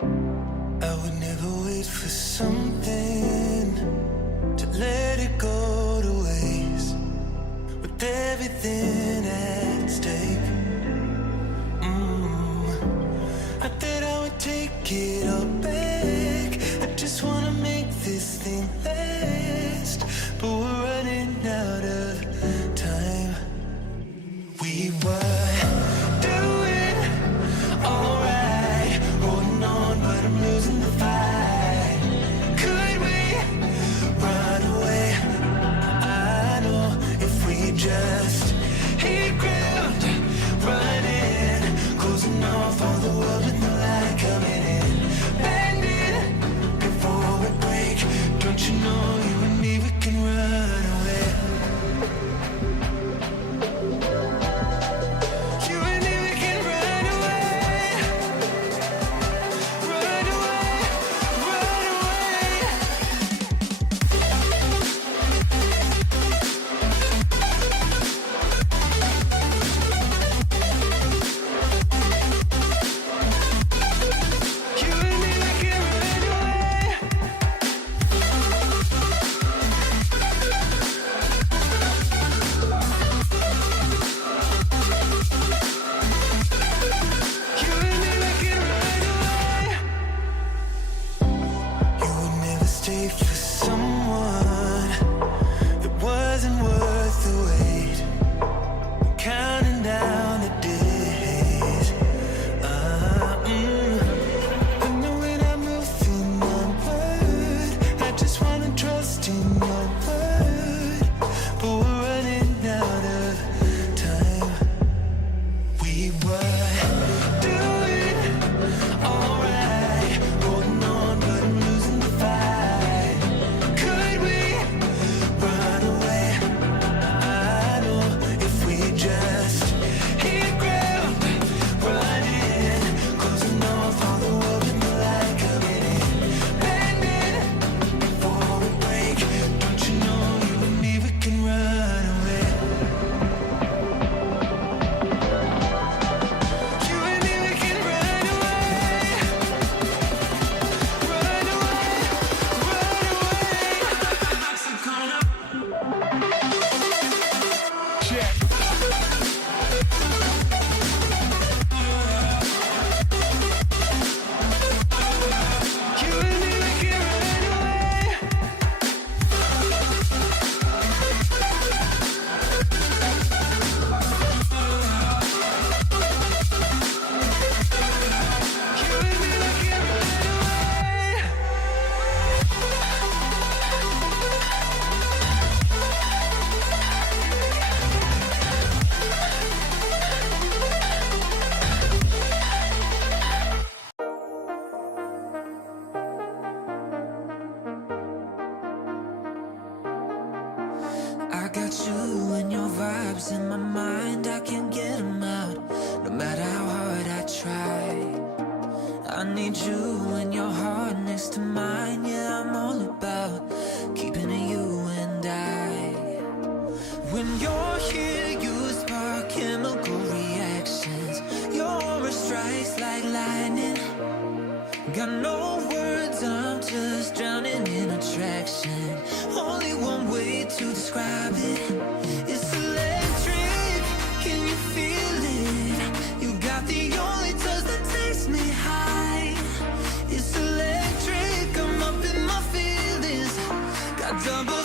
I would never wait for something to let it go to waste, with everything at stake. I thought I would take it all back. I just wanna make this thing last, but we're running out of time. We were doing alright, holding on, but I'm losing the fight. Could we run away? I know if we just hit ground, running, closing off all the world with no light coming in, bending before we break. Don't you know you and me, we can run away. You and me, we can run away. Run away, run away. You and me, we can run away. You and me, we can run away. You would never stay for someone that wasn't worth the wait. Counting down the days. I know when I'm moving onward, I just wanna trust in your word, but we're running out of time. We were doing alright, holding on, but I'm losing the fight. Could we run away? I know if we just hit ground, running, closing off all the world with no light coming in, bending before we break. Don't you know you and me, we can run away. You and me, we can run away. Run away, run away. Check. You and me, we can run away. You and me, we can run away. I got you and your vibes in my mind, I can't get them out, no matter how hard I try. I need you and your heart next to mine, yeah, I'm all about keeping it you and I. When you're here, you spark chemical reactions, your aura strikes like lightning. Got no words, I'm just drowning in attraction. Only one way to describe it. It's electric, can you feel it? You got the only touch that takes me high. It's electric, I'm up in my feelings. Got double